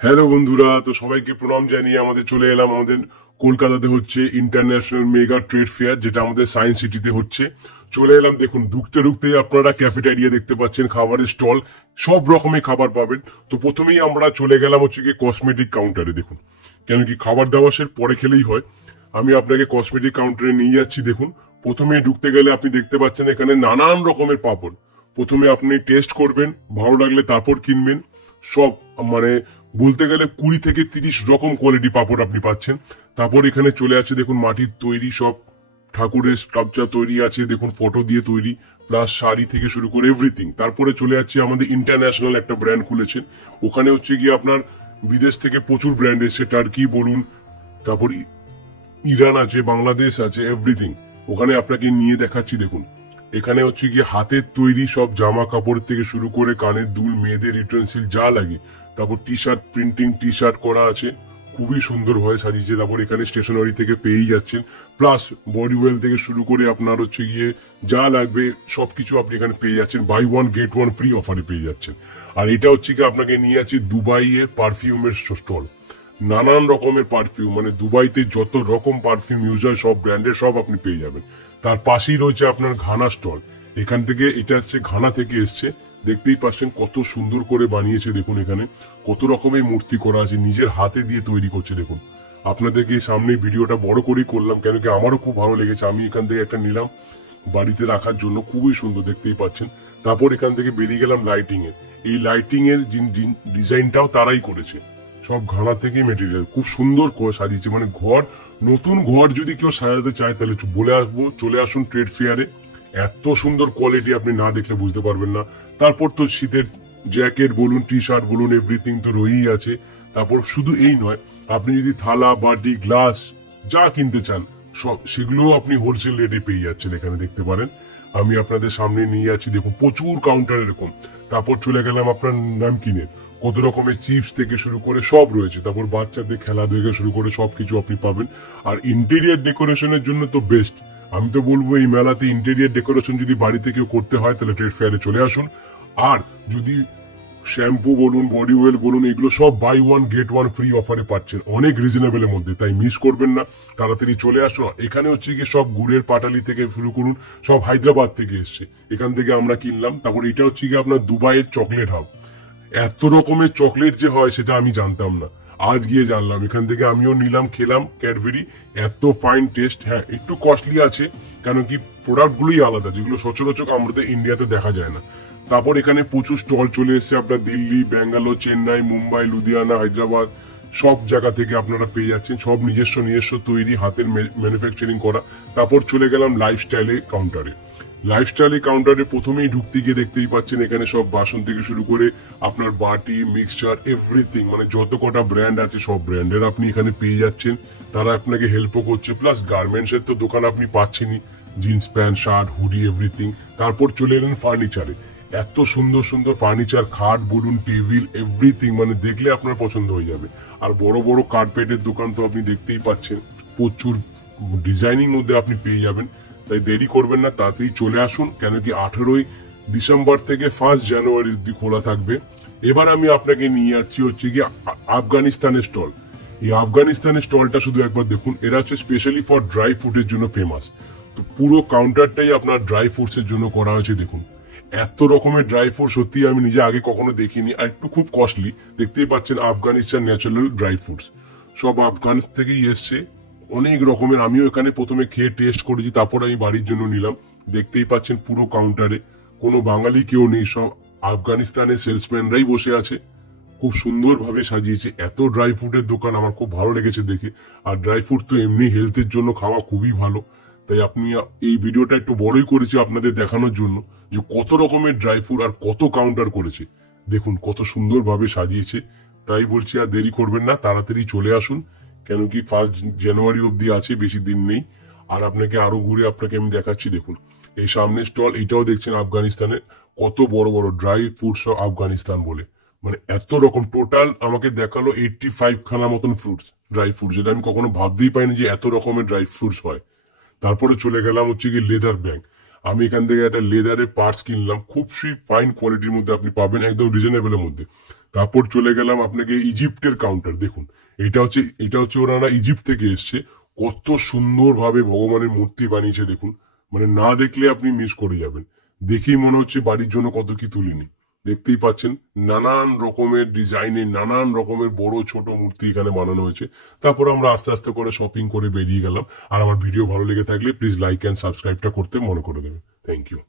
Hello বন্ধুরা, তো সবাইকে প্রণাম জানিয়ে আমাদের চলে এলাম আমাদের কলকাতাতে হচ্ছে ইন্টারন্যাশনাল মেগা ট্রেড ফেয়ার, যেটা আমাদের সায়েন্স সিটিতে হচ্ছে। চলে এলাম, দেখুন ঢুকতে ঢুকতেই আপনারা ক্যাফেটেরিয়া দেখতে পাচ্ছেন, খাবারের স্টল, সব রকমের খাবার পাবেন। তো প্রথমেই আমরা চলে গেলাম হচ্ছে গিয়ে কসমেটিক কাউন্টারে। দেখুন, কেন কি খাবার দাবার পরে খেলেই হয়, আমি আপনাকে কসমেটিক কাউন্টারে নিয়ে যাচ্ছি। দেখুন, প্রথমে ঢুকতে গেলে আপনি দেখতে পাচ্ছেন এখানে নানান রকমের পাপড়। প্রথমে আপনি টেস্ট করবেন, ভালো লাগলে তারপর কিনবেন। সব মানে বলতে গেলে 20 থেকে 30 রকম কোয়ালিটি পাপড় আপনি পাচ্ছেন। তারপর এখানে চলে আছে, দেখুন মাটির তৈরি সব ঠাকুরের স্কাল্পচার তৈরি আছে, দেখুন ফটো দিয়ে তৈরি, প্লাস শাড়ি থেকে শুরু করে এভরিথিং। তারপরে চলে যাচ্ছে আমাদের ইন্টারন্যাশনাল একটা ব্র্যান্ড খুলেছেন, ওখানে হচ্ছে গিয়ে আপনার বিদেশ থেকে প্রচুর ব্র্যান্ড এসছে, টার্কি বলুন, তারপর ইরান আছে, বাংলাদেশ আছে, এভরিথিং। ওখানে আপনাকে নিয়ে দেখাচ্ছি। দেখুন, এখানে হচ্ছে গিয়ে হাতের তৈরি সব জামা কাপড় থেকে শুরু করে কানের দুল, মেয়েদের ইউটেন্সিল যা লাগে, তারপর T shirt, printing T shirt করা আছে, খুবই সুন্দর ভাবে সাজিয়েছে। তারপর এখানে স্টেশনারি থেকে পেয়েই যাচ্ছেন, প্লাস বডি ওয়েল থেকে শুরু করে আপনার হচ্ছে গিয়ে যা লাগবে সবকিছু আপনি এখানে পেয়ে যাচ্ছেন, buy one get one free অফারে পেয়ে যাচ্ছেন। আর এটা হচ্ছে কি আপনাকে নিয়ে আছে দুবাইয়ের পারফিউমের স্টল, নানান রকমের পারফিউম, মানে দুবাইতে যত রকম পারফিউম ইউজ হয় সব ব্র্যান্ডের সব আপনি পেয়ে যাবেন। তার পাশেই রয়েছে আপনার ঘানা স্টল, এখান থেকে এটা আসছে ঘানা থেকে এসছে, দেখতেই পাচ্ছেন কত সুন্দর করে বানিয়েছে। দেখুন এখানে কত রকমের মূর্তি করা আছে, নিজের হাতে দিয়ে তৈরি করছে। দেখুন, আপনাদেরকে সামনে ভিডিওটা বড় করেই করলাম, কেন কি আমারও খুব ভালো লেগেছে। আমি এখান থেকে একটা নিলাম বাড়িতে রাখার জন্য, খুবই সুন্দর, দেখতেই পাচ্ছেন। তারপর এখান থেকে বেরিয়ে গেলাম লাইটিং এর। এই লাইটিং এর ডিজাইনটাও তারাই করেছে, সব ঘানা থেকে মেটেরিয়াল, খুব সুন্দর করে সাজিয়েছে। মানে ঘর, নতুন ঘর যদি কেউ সাজাতে চায় তাহলে বলে আসবো, চলে আসুন ট্রেড ফেয়ারে। এত সুন্দর কোয়ালিটি আপনি না দেখলে বুঝতে পারবেন না। তারপর তো শীতের জ্যাকেট বলুন, টি শার্ট বলুন, এভরিথিং তো রয়েই আছে। তারপর শুধু এই নয়, আপনি যদি থালা, বাটি, গ্লাস যা কিনতে চান সব সেগুলো আপনি হোলসেল রেটে পেয়ে যাচ্ছেন, এখানে দেখতে পারেন। আমি আপনাদের সামনে নিয়ে যাচ্ছি, দেখুন প্রচুর কাউন্টার এরকম। তারপর চলে গেলাম আপনার নামকিনের, কত রকমের চিপস থেকে শুরু করে সব রয়েছে। তারপর বাচ্চাদের খেলা থেকে শুরু করে সবকিছু আপনি পাবেন। আর ইন্টেরিয়ার ডেকোরেশনের জন্য তো বেস্ট। আমি তো বলবো এই মেলাতে ইন্টেরিয়ার ডেকোরেশন যদি বাড়িতে কেউ করতে হয় তাহলে ট্রেড ফেয়ারে চলে আসুন। আর যদি শ্যাম্পু বলুন, বডি ওয়েল বলুন, এগুলো সব buy one get one free অফারে পাচ্ছেন, অনেক রিজনেবলের মধ্যে, তাই মিস করবেন না, তাড়াতাড়ি চলে আসুন। এখানে হচ্ছে গিয়ে সব গুড়ের পাটালি থেকে শুরু করুন, সব হায়দ্রাবাদ থেকে এসছে, এখান থেকে আমরা কিনলাম। তারপর এটা হচ্ছে গিয়ে আপনার দুবাইয়ের চকলেট হাব, এত রকমের চকলেট যে হয় সেটা আমি জানতাম না, আজ গিয়ে জানলাম। এখান থেকে আমিও নিলাম, খেলাম ক্যাডবেরি, এত ফাইন টেস্ট। হ্যাঁ, একটু কস্টলি আছে, কারণ কি প্রোডাক্ট গুলোই আলাদা, যেগুলো সচরাচর আমাদের ইন্ডিয়াতে দেখা যায় না। তারপর এখানে প্রচুর স্টল চলে এসছে, আপনার দিল্লি, ব্যাঙ্গালোর, চেন্নাই, মুম্বাই, লুধিয়ানা, হায়দ্রাবাদ, সব জায়গা থেকে আপনারা পেয়ে যাচ্ছেন, সব নিজস্ব তৈরি, হাতের ম্যানুফ্যাকচারিং করা। তারপর চলে গেলাম লাইফস্টাইলে কাউন্টারে। লাইফস্টাইল কাউন্টারে প্রথমেই ঢুকতে গিয়ে দেখতেই পাচ্ছেন এখানে সব বাসন থেকে শুরু করে আপনার বাটি, মিক্সচার, এভরিথিং, মানে যত কটা ব্র্যান্ড আছে সব ব্র্যান্ডের আপনি এখানে পেয়ে যাচ্ছেন। তারা আপনাকে হেল্পও করছে, প্লাস গার্মেন্টস এর তো দোকান আপনি পাচ্ছেনই, jeans pant, shirt, hoodie, everything. তারপর চলে এলেন ফার্নিচারে, এত সুন্দর সুন্দর ফার্নিচার, খাট বলুন, টেবিল, এভরিথিং, মানে দেখলে আপনার পছন্দ হয়ে যাবে। আর বড় বড় কার্পেটের দোকান তো আপনি দেখতেই পাচ্ছেন, প্রচুর ডিজাইনিং মধ্যে আপনি পেয়ে যাবেন। তাই দেরি করবেন না, তাড়াতাড়ি চলে আসুন, কেন কি 18ই ডিসেম্বর থেকে 1 জানুয়ারি অব্দি খোলা থাকবে। এবার আমি আপনাকে নিয়ে যাচ্ছি হচ্ছে গিয়ে আফগানিস্তানের স্টল। এই আফগানিস্তানের স্টলটা শুধু একবার দেখুন, এরা হচ্ছে স্পেশালি ফর ড্রাই ফ্রুটের জন্য ফেমাস। তো পুরো কাউন্টারটাই আপনার ড্রাই ফ্রুটস এর জন্য করা হয়েছে। দেখুন এত রকমের ড্রাই ফ্রুট সত্যি আমি নিজে আগে কখনো দেখিনি, আর একটু খুব কস্টলি। দেখতেই পাচ্ছেন আফগানিস্তান ন্যাচারাল ড্রাই ফ্রুটস, সব আফগানিস্তান থেকেই এসছে, অনেক রকমের। আমিও এখানে প্রথমে খেয়ে টেস্ট করেছি, তারপর আমি বাড়ির জন্য নিলাম। দেখতেই পাচ্ছেন পুরো কাউন্টারে কোনো বাঙালি কেউ নেই, সব আফগানিস্তানের সেলসম্যানরাই বসে আছে, খুব সুন্দর ভাবে সাজিয়েছে। এত ড্রাই ফ্রুটের দোকান আমার খুব ভালো লেগেছে দেখে। আর ড্রাই ফ্রুট তো এমনি হেলথের জন্য খাওয়া খুবই ভালো, তাই আপনি এই ভিডিওটা একটু বড়ই করেছি আপনাদের দেখানোর জন্য যে কত রকমের ড্রাই ফ্রুট আর কত কাউন্টার করেছে। দেখুন কত সুন্দর ভাবে সাজিয়েছে। তাই বলছি আর দেরি করবেন না, তাড়াতাড়ি চলে আসুন, কেন কি 1 জানুয়ারি অব্দি আছে, বেশি দিন নেই। আর আপনাকে আরো ঘুরে আপনাকে আমি দেখাচ্ছি। দেখুন এই সামনে স্টল, এটাও দেখছেন আফগানিস্তানের, কত বড় বড় ড্রাই ফ্রুটস আফগানিস্তান বলে, মানে এত রকম। টোটাল আমাকে দেখালো 85 খানা মতন ফ্রুটস, ড্রাই ফ্রুট, যেটা আমি কখনো ভাবতেই পাইনি যে এত রকমের ড্রাই ফ্রুটস হয়। তারপরে চলে গেলাম হচ্ছে কি লেদার ব্যাগ। আমি এখান থেকে একটা লেদারের পার্টস কিনলাম, খুব ফাইন কোয়ালিটির মধ্যে আপনি পাবেন, একদম রিজনেবলের মধ্যে। তারপর চলে গেলাম আপনাকে ইজিপ্টের কাউন্টার। দেখুন এটা হচ্ছে ওনারা ইজিপ্ট থেকে এসছে। কত সুন্দরভাবে ভগবানের মূর্তি বানিয়েছে দেখুন, মানে না দেখলে আপনি মিস করে যাবেন। দেখেই মনে হচ্ছে বাড়ির জন্য কত কি তুলিনি। দেখতেই পাচ্ছেন নানান রকমের ডিজাইনের নানান রকমের বড় ছোট মূর্তি এখানে বানানো হয়েছে। তারপর আমরা আস্তে আস্তে করে শপিং করে বেরিয়ে গেলাম। আর আমার ভিডিও ভালো লেগে থাকলে প্লিজ লাইক অ্যান্ড সাবস্ক্রাইবটা করতে মনে করে দেবেন। Thank you.